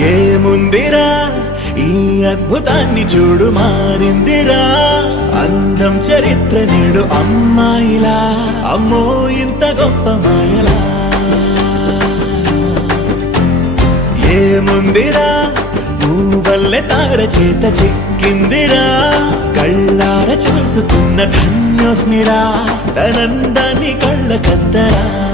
ఏముందిరా ఈ అద్భుతాన్ని చూడు, మారిందిరా అందం చరిత్ర నేడు అమ్మాయిలా, అమ్మో ఇంత గొప్ప మాయలా. ఏముందిరా నువ్వల్లే తార చేత చిక్కిందిరా, కళ్ళార చూసుకున్న ధన్యోస్మిరా, తనందాన్ని కళ్ళ కద్దరా.